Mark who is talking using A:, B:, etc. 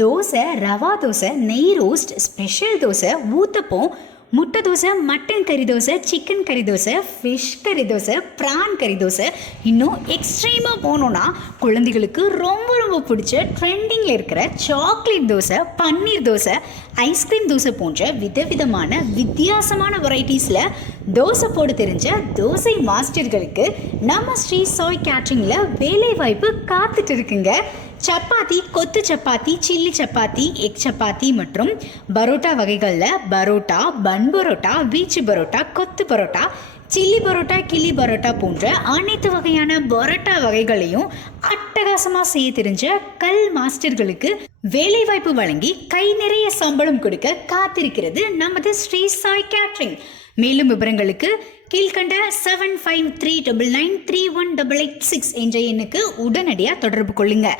A: தோசை ரவா தோசை நெய் roast special dosa uttapam முட்டை dosa mutton கறி தோசை சிக்கன் கறி தோசை ஃபிஷ் கறி தோசை ப்ரான் கறி தோசை. இன்னும் எக்ஸ்ட்ரீமாக போனோன்னா குழந்தைகளுக்கு ரொம்ப ரொம்ப பிடிச்ச ட்ரெண்டிங்கில் இருக்கிற chocolate dosa paneer dosa ice cream dosa போன்ற விதவிதமான வித்தியாசமான வெரைட்டிஸில் தோசை போட தெரிஞ்ச தோசை மாஸ்டர்களுக்கு நம்ம ஸ்ரீ சாய் கேட்ரிங்கில் வேலை வாய்ப்பு காத்துட்டு இருக்குங்க. சப்பாத்தி கொத்து சப்பாத்தி சில்லி சப்பாத்தி எக் சப்பாத்தி மற்றும் பரோட்டா வகைகளில் பரோட்டா பன் பரோட்டா பீச்சு பரோட்டா கொத்து பரோட்டா சில்லி பரோட்டா கிள்ளி பரோட்டா போன்ற அனைத்து வகையான பரோட்டா வகைகளையும் அட்டகாசமாக செய்ய தெரிஞ்ச கல் மாஸ்டர்களுக்கு வேலைவாய்ப்பு வழங்கி கை நிறைய சம்பளம் கொடுக்க காத்திருக்கிறது நமது ஸ்ரீ சாய் கேட்ரிங். மேலும் விவரங்களுக்கு கீழ்கண்ட seven five three double nine three one double eight six என்ற எண்ணுக்கு உடனடியாக தொடர்பு கொள்ளுங்க.